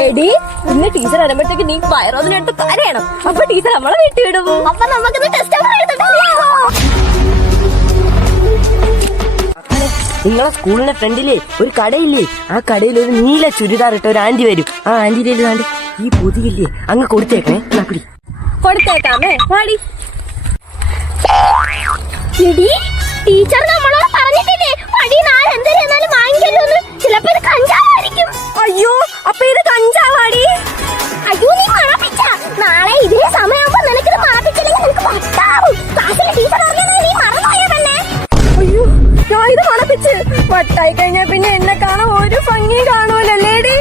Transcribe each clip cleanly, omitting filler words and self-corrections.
എടി ഇന്ന് ടീച്ചർ വരുമ്പോഴത്തേക്ക് നീ വയറോതിനെടുത്ത് കരയണം. അപ്പൊ ടീച്ചർ നമ്മളെ വീട്ടിൽ വിടും. അപ്പൊ നമുക്ക് ടെസ്റ്റ് നിങ്ങളെ സ്കൂളിന്റെ ഫ്രണ്ടില് ഒരു കടയില്ലേ, ആ കടയിൽ ഒരു നീല ചുരിദാർ ഇട്ട ഒരു ആന്റി വരും. ആ ആന്റിയുടെ ഈ പൊതിയില്ലേ അങ്ങ് കൊടുത്തേക്കണേ. നാപ്പിടി കൊടുത്തേക്കാമേ. പാടി ടീച്ചർ നമ്മളോട് പറഞ്ഞിട്ടില്ലേ വഴി നാലെന്തെന്നാലും വാങ്ങിക്കല്ലോന്ന്. ചിലപ്പോ ഇത് കഞ്ചാവായിരിക്കും. അയ്യോ, അപ്പൊ ഇത് കഞ്ചാവാടി. അയ്യോ, നീ മണപ്പിച്ച. നാളെ ഇതേ സമയമാകുമ്പോ നിനക്കിത് മണപ്പിച്ചില്ലെങ്കിൽ നിനക്ക് പട്ടാവും. ക്ലാസ്സിലെ ടീച്ചർ അറിയാതെ നീ മറന്നുപോയ തന്നെ. അയ്യോ, ഞാൻ ഇത് മണപ്പിച്ച് വട്ടായി കഴിഞ്ഞാ പിന്നെ എന്നെ കാണാൻ ഒരു ഭംഗിയും കാണൂലല്ലേടി.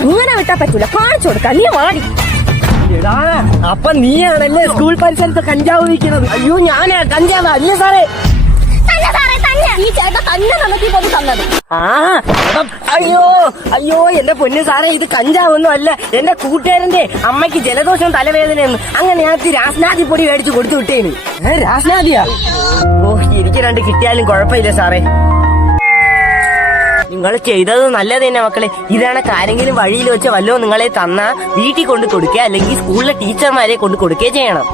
അങ്ങനെ വിട്ടാ പറ്റൂല, കാണിച്ചു കൊടുക്കാം. നീ മാടി. അപ്പൊ നീയാണല്ലേ സ്കൂൾ പരിസരത്ത് കഞ്ചാവ് വിൽക്കുന്നത്? അയ്യോ, ഞാനാ കഞ്ചാവ് അല്ലേ സാറേ? അയ്യോ അയ്യോ, എന്റെ പൊന്നു സാറേ, ഇത് കഞ്ചാവൊന്നും അല്ല. എന്റെ കൂട്ടുകാരന്റെ അമ്മയ്ക്ക് ജലദോഷം തലവേദനയെന്ന് അങ്ങനെ ഞാൻ രാസ്നാദി പൊടി മേടിച്ചു കൊടുത്തു വിട്ടേന്. രാസ്നാദിയാ? ഓ, എനിക്ക് രണ്ട് കിട്ടിയാലും കുഴപ്പമില്ല സാറേ. നിങ്ങൾ ചെയ്തത് നല്ലത് തന്നെ മക്കളെ. ഇതാണ് ആരെങ്കിലും വഴിയിൽ വെച്ച് വല്ലോ നിങ്ങളെ തന്നാ വീട്ടിൽ കൊണ്ട് കൊടുക്കുക, അല്ലെങ്കിൽ സ്കൂളിലെ ടീച്ചർമാരെ കൊണ്ട് കൊടുക്കുകയോ ചെയ്യണം.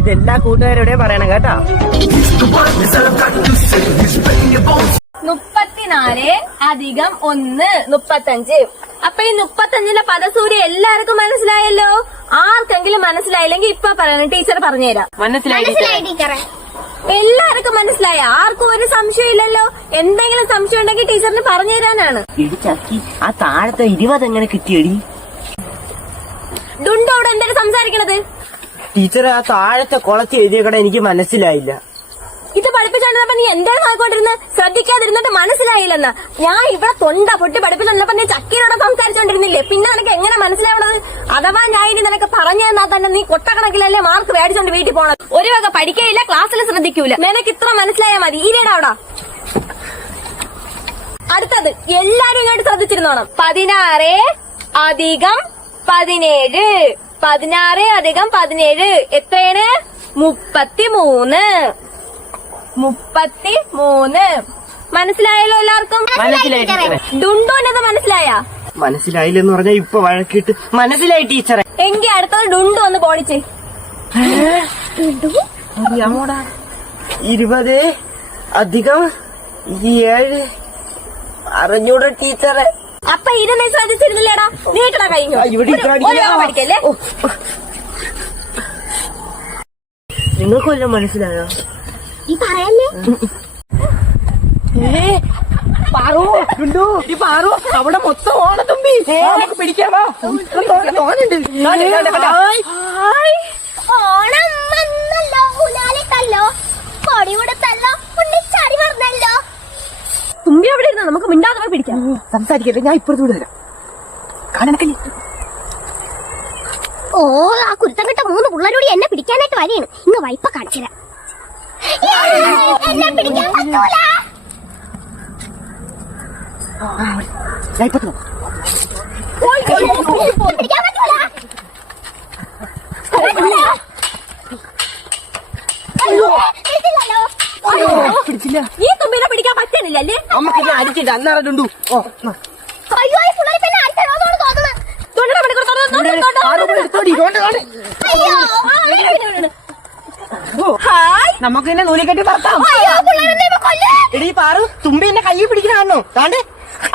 ഇതെല്ലാ കൂട്ടുകാരോടെയും പറയണം കേട്ടോ. 34 + 1 35. അപ്പൊ ഈ 35ലെ പദസൂര്യ എല്ലാവർക്കും മനസ്സിലായല്ലോ. ആർക്കെങ്കിലും മനസ്സിലായില്ലെങ്കിൽ ഇപ്പൊ പറയണം, ടീച്ചർ പറഞ്ഞുതരാം. മനസ്സിലായി ടീച്ചറെ? എല്ലാവർക്കും മനസ്സിലായ? ആർക്കും ഒരു സംശയം ഇല്ലല്ലോ. എന്തെങ്കിലും സംശയം ഉണ്ടെങ്കിൽ ടീച്ചറിന് പറഞ്ഞു തരാനാണ്. എടി ചക്കി, ആ താഴത്തെ 20 എങ്ങനെ കിട്ടിയടി? ഡുണ്ടോട് എന്താണ് സംസാരിക്കണത്? ടീച്ചർ, ആ താഴത്തെ കുളത്തിൽ എഴുതിയക്കട എനിക്ക് മനസ്സിലായില്ല. ഇത് പഠിപ്പിച്ചോണ്ടിരുന്നപ്പോ നീ എന്താണ് നോക്കിക്കൊണ്ടിരുന്ന്? ശ്രദ്ധിക്കാതിരുന്നിട്ട് മനസ്സിലായില്ലെന്ന്. ഞാൻ ഇവിടെ തൊണ്ട പൊട്ടി പഠിപ്പിച്ചോണ്ടിരുന്നപ്പോ നീ ചക്കീനോട് സംസാരിച്ചോണ്ടിരുന്നില്ലേ? പിന്നെ നിനക്ക് എങ്ങനെ മനസ്സിലാവണത്? അഥവാ ഞാൻ ഇനി നിനക്ക് പറഞ്ഞു തന്നാൽ തന്നെ നീ കൊട്ടക്കണക്കിലല്ലേ മാർക്ക് മേടിച്ചോണ്ട് വീട്ടിൽ പോണത്. ഒരു വക പഠിക്കയില്ല, ക്ലാസ്സിൽ ശ്രദ്ധിക്കൂല. നിനക്ക് ഇത്ര മനസ്സിലായാൽ മതി. ഇരിയടാ അവിടെ. അടുത്തത് എല്ലാരും ഇങ്ങോട്ട് ശ്രദ്ധിച്ചിരുന്നോണം. 16 + 17. 16 + 17 എത്രയാണ്? 33. 33. മനസ്സിലായല്ലോ എല്ലാവർക്കും? ഡുണ്ടോനത് മനസ്സിലായ? മനസ്സിലായില്ലെന്ന് പറഞ്ഞാൽ ഇപ്പൊ വഴക്കിട്ട് മനസ്സിലായി ടീച്ചറെ. എങ്കി അടുത്തത് ഡുണ്ടു ഒന്ന് പോണിച്ച്. 20 + 7 അറിഞ്ഞൂടെ ടീച്ചറെ? അപ്പൊ ഇത് നീ ശ്രദ്ധിച്ചിരുന്നില്ലേടാ? നീട്ടടാ കഴിഞ്ഞു. പഠിക്കല്ലേ? നിങ്ങൾക്ക് വല്ലതും മനസ്സിലായോ? ഈ പറയല്ലേ? പാറു, പാറു, അവിടെ മൊത്തം ഓണത്തുമ്പി. നമുക്ക് പിടിക്കാമോ? ഓണം വന്നല്ലോ, ഊഞ്ഞാലിട്ടല്ലോ, പൊടി കൊടുത്തല്ലോ, ഉണ്ണിച്ചാടി പറഞ്ഞല്ലോ. തുമ്പി അവിടെ ഇരുന്ന നമുക്ക് മിണ്ടാതെ പിടിക്കാം. സംസാരിക്കട്ടെ, ഞാൻ ഇപ്പുറത്തൂടെ വരാം. കാണാനൊക്കെ ഓ, ആ കുരുത്തം കിട്ട 3 പിള്ളേരോട് എന്നെ പിടിക്കാനായിട്ട് വരെയാണ്. ഇന്ന് വൈപ്പ കാണിച്ചുതരാം. എന്നെ പിടിക്കാൻ പറ്റൂല. പിടിക്കാൻ പറ്റൂല. ഈ തുമ്പിനെ പിടിക്കാൻ പറ്റണില്ലല്ലേ? അമ്മക്ക് അടിച്ചിട്ട് അന്നറിഞ്ഞു. അയ്യോ, ഈ പിള്ളേർ പിന്നെ അടിച്ചോന്ന് തോന്നുന്നു. നമുക്ക് തന്നെ നൂലിക്കെട്ടി പറത്താം. എടീ പാറു, തുമ്പി എന്നെ കയ്യിൽ പിടിക്കണോ? താണ്ട്.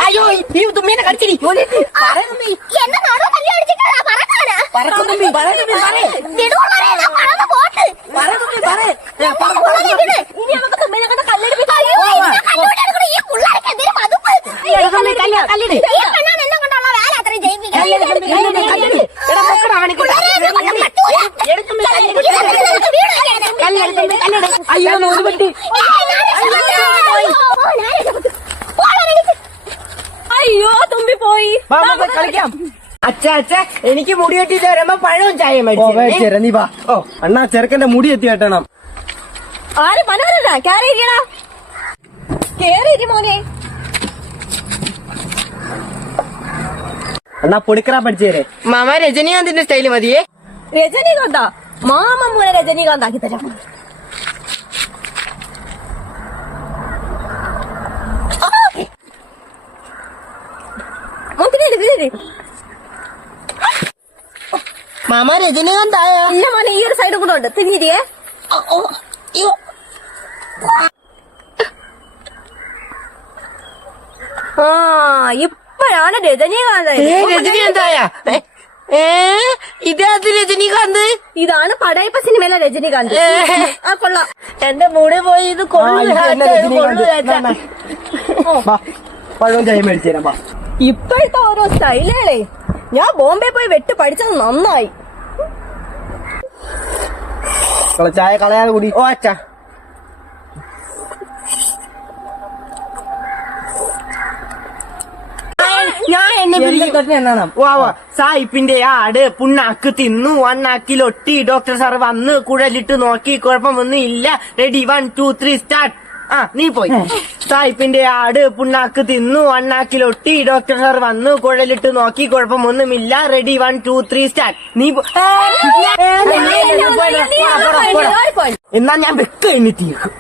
അയ്യോ, ഈ തുമ്പിനെ കടിച്ചിടി. അയ്യോ, നൂല് പറ്റി. അയ്യോ, തുമ്പി പോയി. കളിക്കാം. അച്ഛാ, എനിക്ക് മുടി കെട്ടിട്ട് വരുമ്പോ പഴവും ചായ മേടിച്ചു. നീ വാ. ഓ അണ്ണാ, ചെറുക്കന്റെ മുടി എത്തി കെട്ടണം. ആര് മനോരടാ? കേറിയിരിക്കടാ, കേറിയിരി മോനെ. അണ്ണാ, പൊടിക്കറ പഠിച്ചേരെ. മാമ രജനീകാന്തിന്റെ സ്റ്റൈല് മതിയേ. രജനീകാന്താ? മാമ മോനെ രജനീകാന്താക്കി തരാം. മാമ രജനീകാന്തായ ഇല്ല മോനെ, ഈ ഒരു സൈഡ് കൂടെ ഉണ്ട്. പിന്നിരിയേ. ആ, ഇപ്പോഴാണ് രജനീകാന്ത്. രജനീകാന്തായ ഇതത് രജനീകാന്ത്. ഇതാണ് പടയപ്പ സിനിമയിലെ രജനീകാന്ത്. ആ കൊള്ളാം. എന്റെ മൂടെ പോയി ഇത് പഴവും ചായ മേടിച്ചു തരാം. ഇപ്പോഴത്തെ ഓരോ സ്റ്റൈലുകളെ ഞാൻ ബോംബെ പോയി വെട്ട് പഠിച്ചത് നന്നായി. ചായ കളയാതെ കൂടി. ഓ അച്ഛാ, സായിപ്പിന്റെ ആട് പുണ്ണാക്ക് തിന്നു, അണ്ണാക്കിലൊട്ടി. ഡോക്ടർ സാർ വന്ന് കുഴലിട്ട് നോക്കി, കുഴപ്പമൊന്നും ഇല്ല. Ready 1 2 3 start. ആ നീ പോയി. സായിപ്പിന്റെ ആട് പുണ്ണാക്ക് തിന്നു, അണ്ണാക്കിലൊട്ടി. ഡോക്ടർ സാർ വന്ന് കുഴലിട്ട് നോക്കി, കുഴപ്പമൊന്നുമില്ല. Ready 1 2 3 start. നീ എന്നാ ഞാൻ വെക്ക എന്നിട്ടേക്കും.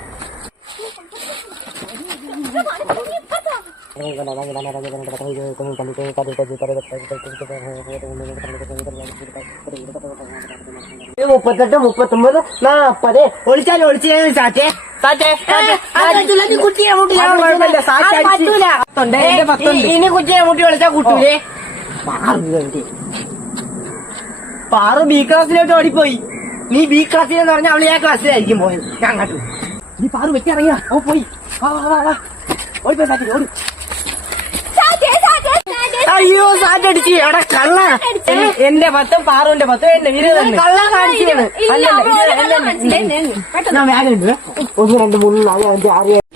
മുപ്പത്തെട്ട് 39 40 ഒളിച്ചാലും ഒളിച്ചു സാറ്റേ ഇനി കുറ്റിയെ മുട്ടി വിളിച്ചാ കൂട്ടൂലേ. പാറു ബി ക്ലാസ്സിലോട്ട് ഓടിപ്പോയി. നീ ബി ക്ലാസ്സിലെന്ന് പറഞ്ഞാൽ അവള് ആ ക്ലാസ്സിലായിരിക്കും പോയത്. ഞാൻ അങ്ങോട്ട് നീ പാറു വെട്ടി ഇറങ്ങിയ ഓ പോയി. ഓടിപ്പോ സാറ്റി ഓടി. അയ്യോ സാറ്റടിച്ച് എടാ കള്ള. എന്റെ 10 പാറുവിന്റെ 10 എന്റെ വിരുദ്ധ കള്ള കാണിച്ചാണ്.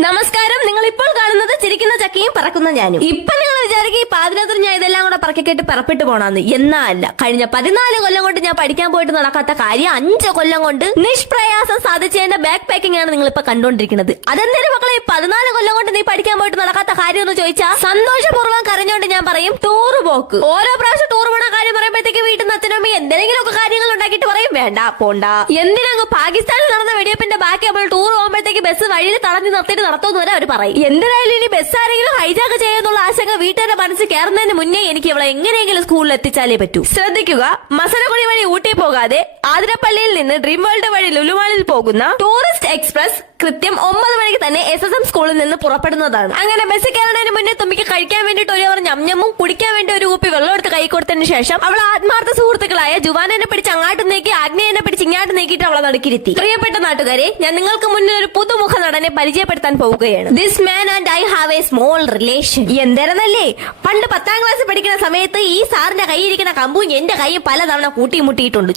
നമസ്കാരം. നിങ്ങൾ ഇപ്പോൾ കാണുന്നത് ചിരിക്കുന്ന ചക്കയും പറക്കുന്ന ഞാനും. ഇപ്പൊ നിങ്ങൾ വിചാരിക്കും ഈ പാതിരാത്രി ഞാൻ ഇതെല്ലാം കൂടെ പറക്കിക്കെട്ട് പിറപ്പിട്ട് പോണെന്ന്. എന്നല്ല, കഴിഞ്ഞ 14 കൊല്ലം കൊണ്ട് ഞാൻ പഠിക്കാൻ പോയിട്ട് നടക്കാത്ത കാര്യം 5 കൊല്ലം കൊണ്ട് നിഷ്പ്രയാസം സാധിച്ചതിന്റെ ബാക്ക് പാക്കിംഗ് ആണ് നിങ്ങൾ ഇപ്പൊ കണ്ടുകൊണ്ടിരിക്കുന്നത്. അതെന്തിനും മക്കളെ, 14 കൊല്ലം കൊണ്ട് നീ പഠിക്കാൻ പോയിട്ട് നടക്കാത്ത കാര്യം എന്ന് ചോദിച്ചാൽ സന്തോഷപൂർവ്വം കരഞ്ഞോണ്ട് ഞാൻ പറയും ടൂറ് പോക്ക്. ഓരോ പ്രാവശ്യം ടൂർ പോണ കാര്യം പറയുമ്പോഴത്തേക്ക് വീട്ടിൽ നിന്ന് അച്ഛനമ്മ എന്തെങ്കിലും ഒക്കെ കാര്യങ്ങൾ ഉണ്ടാക്കിയിട്ട് പറയും വേണ്ട പോണ്ട. എന്തിനാ പാകിസ്ഥാനിൽ നടന്ന വെടിവെപ്പിന്റെ ബാക്കി നമ്മൾ ടൂർ പോകുമ്പോഴത്തേക്ക് ബസ് വഴിയിൽ തടഞ്ഞു നിർത്തിയിട്ട് നടത്തുമെന്ന് വരെ അവർ പറയും. എന്തിനായാലും ഇനി ബസ് ആരെങ്കിലും ഹൈജാക്ക് ചെയ്യുന്നുള്ള ആശങ്ക വീട്ടുകാരുടെ മനസ്സിൽ കയറുന്നതിന് മുന്നേ എനിക്ക് ഇവളെ എങ്ങനെയെങ്കിലും സ്കൂളിൽ എത്തിച്ചാലേ പറ്റൂ. ശ്രദ്ധിക്കുക, മസനഗുഡി വഴി ഊട്ടി പോകാതെ ആതിരപ്പള്ളിയിൽ നിന്ന് ഡ്രീം വേൾഡ് വഴി ലുലുമാളിൽ പോകുന്ന ടൂറിസ്റ്റ് എക്സ്പ്രസ് കൃത്യം 9 മണിക്ക് തന്നെ SSM സ്കൂളിൽ നിന്ന് പുറപ്പെടുന്നതാണ്. അങ്ങനെ ബസ് കയറുന്നതിന് മുന്നേ തുമ്പിക്ക് കഴിക്കാൻ വേണ്ടിയിട്ട് ഒരു അവർ ഞമ്മഞ്ഞമ്മും കുടിക്കാൻ വേണ്ടി ഒരു കുപ്പി വെള്ളം എടുത്ത് കൈ കൊടുത്തതിന് ശേഷം അവൾ ആത്മാർത്ഥ സുഹൃത്തുക്കളായ ജുവാനെ പിടിച്ച് അങ്ങാട്ട് നീക്കി ആഗ്നേയനെ പിടിച്ച് ഇങ്ങാട്ട് നീക്കിയിട്ട് അവളെ നടുക്കിരുത്തി. പ്രിയപ്പെട്ട നാട്ടുകാരെ, ഞാൻ നിങ്ങൾക്ക് മുന്നിൽ ഒരു പുതുമുഖ നടനെ പരിചയപ്പെടുത്താൻ പോവുകയാണ്. This man and I have a small relation. എന്തായിരുന്നല്ലേ, പണ്ട് 10ാം ക്ലാസ് പഠിക്കുന്ന സമയത്ത് ഈ സാറിന്റെ കൈയിരിക്കുന്ന കമ്പും എന്റെ കൈ പലതവണ കൂട്ടിമുട്ടിയിട്ടുണ്ട്.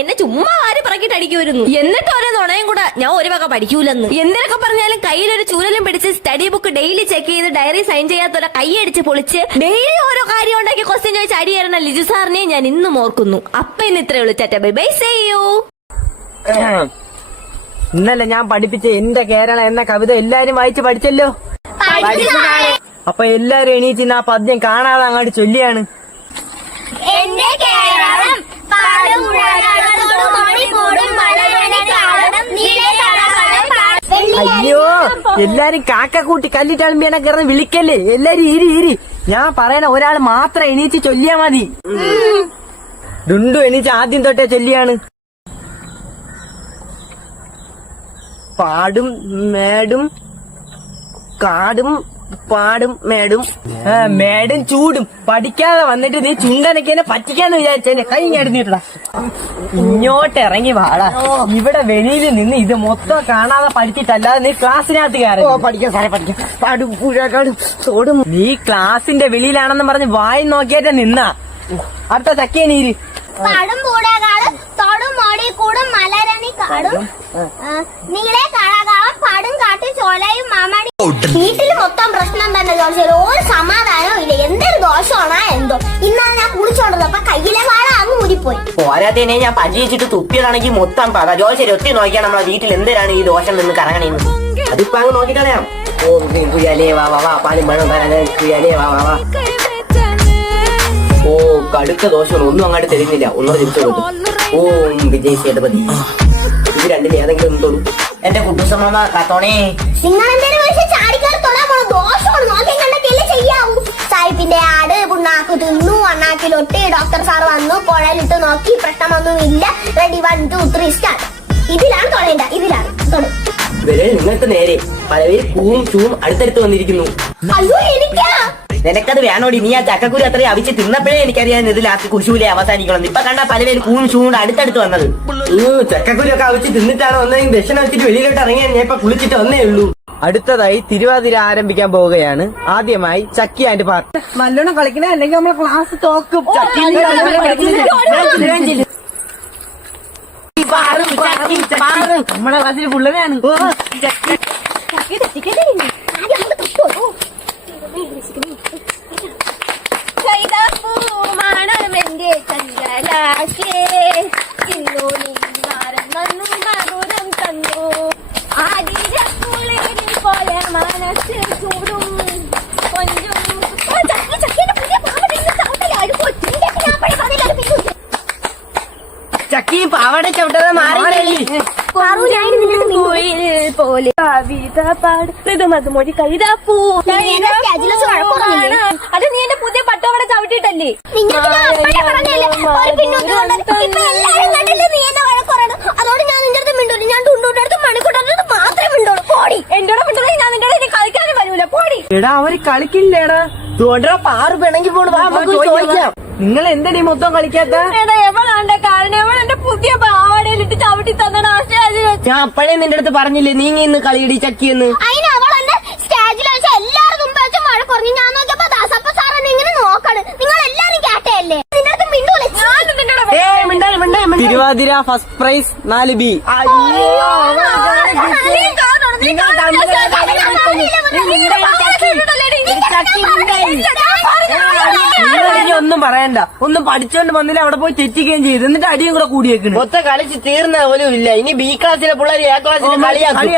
എന്നെ ചുമ്മാ ആര് പറക്കിട്ട് അടിക്കുമായിരുന്നു. എന്നിട്ട് ഓരോ നുണയും കൂടെ ഞാൻ ഒരു വക പഠിക്കൂലെന്ന്. എന്തിനൊക്കെ പറഞ്ഞാലും കയ്യിലൊരു ചൂരലും പിടിച്ച് സ്റ്റഡി ബുക്ക് ഡെയിലി ചെക്ക് ചെയ്ത് ഡയറി സൈൻ ചെയ്യാത്തവരെ കൈയടിച്ച് പൊളിച്ച് ഡെയിലി ഓരോ കാര്യം ഉണ്ടാക്കി ക്വസ്റ്റ്യൻ ചോദിച്ച് അടി തരുന്ന ലിജു സാറിനെ ഞാൻ ഇന്നും ഓർക്കുന്നു. അപ്പൊ ഇന്ന് ഇത്രേ ഉള്ളൂ. Tata bye bye, see you. ഇന്നലെ ഞാൻ പഠിപ്പിച്ച എന്റെ കേരള എന്ന കവിത എല്ലാരും വായിച്ച് പഠിച്ചല്ലോ. അപ്പൊ എല്ലാരും എണീച്ച് ആ പദ്യം കാണാതെ അങ്ങോട്ട് ചൊല്ലിയാണ്. എന്റെ കേരളം അയ്യോ, എല്ലാരും കാക്ക കൂട്ടി കല്ലിട്ടാളുമ്പിയാണെ കിടന്ന് വിളിക്കല്ലേ. എല്ലാരും ഇരി. ഞാൻ പറയണ ഒരാൾ മാത്രം എണീച്ച് ചൊല്ലിയാ മതി. ഡുണ്ടു എണീച്ച് ആദ്യം തൊട്ടേ ചൊല്ലിയാണ്. പാടും മേടും കാടും പാടും മേടും മേടും ചൂടും പഠിക്കാതെ വന്നിട്ട് നീ ചുണ്ടനക്കെന്നെ പറ്റിക്കാന്ന് വിചാരിച്ചെന്നെ കൈ ഇങ്ങോട്ടാ. ഇങ്ങോട്ട് ഇറങ്ങി വാടാ. ഇവിടെ വെളിയിൽ നിന്ന് ഇത് മൊത്തം കാണാതെ പഠിച്ചിട്ടല്ലാതെ നീ ക്ലാസ്സിനകത്ത് കയറി പഠിക്കാൻ സാറേ പഠിക്കാം. പാടും പുഴകാടും തോടും. നീ ക്ലാസിന്റെ വെളിയിലാണെന്ന് പറഞ്ഞ് വായി നോക്കിയായിട്ട് നിന്നാ അടുത്ത ചക്കേനീര്. പാടും പൂടകാടും തോടും മോടി കൂടും മലരണി കാടും നീളെ കളകാവും പാടും കാട്ടി ചോലയും മാമടി. വീട്ടിൽ മൊത്തം പ്രശ്നം തന്നെ ജോർജ്. ഒരു സമാധാനവും ഇല്ല. എന്തൊരു ദോഷമാണോ എന്തോ. ഇന്നാണ് ഞാൻ കുളിച്ചോണ്ടത് കയ്യിലെ വാഴ അങ്ങ് ഊരിപ്പോയി. പോരാത്തതിനെ ഞാൻ പല്ലിച്ചിട്ട് തുപ്പിയതാണെങ്കിൽ മൊത്തം പക. ജോർജ് ഒത്തി നോക്കിയാൽ നമ്മളെ വീട്ടിൽ എന്തിനാണ് ഈ ദോഷം നിന്ന് കറങ്ങണേന്ന്. അതിപ്പോ അങ്ങ് നോക്കിക്കളയാം. ഓ കുയാലേ വാ വാ വാ പാലും പഴം കുയാലേ വാ വാ വാ. ഓ കടുത്ത ദോഷം ഒന്നും അങ്ങോട്ട് തരുന്നില്ല. ഒന്നും തിരിച്ചു കൊടുത്തു. ഓം വിജയ് സേതുപതി. ഇത് രണ്ടിൽ ഏതെങ്കിലും ഒന്ന് തൊടും. എന്റെ കുട്ടുസമ്മ കാത്തോണേ. നിങ്ങൾ എന്തെങ്കിലും ചാടിക്കാർ തൊടാൻ പോണ ദോഷമാണ് നോക്കി കണ്ടൊക്കെ ചെയ്യാവൂ. സായിപ്പിന്റെ ആട് പുണ്ണാക്ക് ചാക്ക് തിന്നു അണ്ണാക്കിലൊട്ടി ഡോക്ടർ സാർ വന്നു കുഴലിട്ട് നോക്കി പ്രശ്നമൊന്നുമില്ല റെഡി 1 2 3 സ്റ്റാർട്ട് ഇതിലാണ് തൊടേണ്ട ഇതിലാണ് തൊടു ഇവരെ നിങ്ങൾക്ക് നേരെ പലവരും പൂവും ഷൂവും അടുത്തടുത്ത് വന്നിരിക്കുന്നു. അയ്യോ എനിക്കാ നിനക്കത് വേണോടി, നീ ആ ചക്കക്കുരി അത്രയും അവിച്ച് തിന്നപ്പോഴേ എനിക്കറിയാൻ ഇത് ലാസ്റ്റ് കുശൂലെ അവസാനിക്കണം. ഇപ്പൊ കണ്ട പലവരും പൂവും ഷൂവും അടുത്തടുത്ത് വന്നത്. ചക്കക്കുരി ഒക്കെ അവിച്ച് തിന്നിട്ടാണ് വന്നതെങ്കിൽ ദക്ഷിണ വെച്ചിട്ട് വെളിയിലോട്ട് ഇറങ്ങിയാൽ ഞാൻ ഇപ്പൊ കുളിച്ചിട്ട് വന്നേ ഉള്ളൂ. അടുത്തതായി തിരുവാതിര ആരംഭിക്കാൻ പോവുകയാണ്. ആദ്യമായി ചക്കി ആൻഡ് പാർട്ട്. നല്ലോണം കളിക്കണേ, അല്ലെങ്കിൽ നമ്മളെ ക്ലാസ് തോക്കും. നമ്മളെ ക്ലാസ്സിൽ പിള്ളേരാണ്. മണമെന്റെ ചന്ദ്രലാശേ ഇന്നു നീമാരം വന്നു മധുരം തന്നു ആതിരക്കുളിരിൽ പോലെ മനസ്സ് ചൂടും കൊഞ്ചും ചക്കിയുടെ പുതിയ പാവട ചവിട്ടല്ലേ ഒരു കൊച്ചിന്റെ ഞാൻ പണി പറഞ്ഞില്ല പിന്നെ ചക്കി പാവട ചവിട്ടാതെ മാറി പോലെ കവിത പാടുമൊഴി കവിതാപ്പൂ അത് നീ എന്റെ പുതിയ പട്ടോവട ചവിട്ടിട്ടല്ലേ അതോട് ഞാൻ നിന്റെ അടുത്ത് മിണ്ടൂല. ഞാൻ ടുണ്ടൂടെ അടുത്ത് മണിക്കൂട്ടടുത്ത് മാത്രമേ മിണ്ടോളൂ. പോടി എന്നോട് മിണ്ടുള്ള ഞാൻ നിന്റെ അടുത്ത് കളിക്കാനും വരൂല. പോടി എടാ അവര് കളിക്കില്ലേടാ. തോണ്ടോ പാറ് പിണങ്ങി പോണു. ചോദിക്കാം, നിങ്ങൾ എന്തടി മൊത്തം കളിക്കാത്ത? എടാ എവളാണ്ടെ കാരണം എവൾ എന്റെ പുതിയ പാവാടയിലിട്ട് ചവിട്ടി തന്നടാ. ഞാൻ അപ്പഴേ നിന്റെ അടുത്ത് പറഞ്ഞില്ലേ നീങ്ങി ഇന്ന് കളിയടി ചക്കിയെന്ന്. അതിന് അവൾ എന്റെ സ്റ്റേജിൽ വെച്ച് എല്ലാവരും മുമ്പ് വെച്ച് മഴ കുറഞ്ഞു. ഞാൻ നോക്കിയപ്പോ ദാസപ്പ സാറെന്നെ ഇങ്ങനെ നോക്കണ്. നിങ്ങൾ എല്ലാരും കേട്ടയല്ലേ നിന്റെ അടുത്ത് മിണ്ടൂല. Thiruvathira first prize 4B. ഒന്നും പറയണ്ട, ഒന്നും പഠിച്ചോണ്ട് വന്നില്ല, അവിടെ പോയി തെറ്റിക്കുകയും ചെയ്തു. എന്നിട്ട് അടിയും കൂടെ കൂടിയേക്കുന്നു. മൊത്തം കളിച്ച് തീർന്ന പോലും ഇല്ല. ഇനി B ക്ലാസ്സിലെ പിള്ളേർ A ക്ലാസ്സിലെ കളിയാക്കും.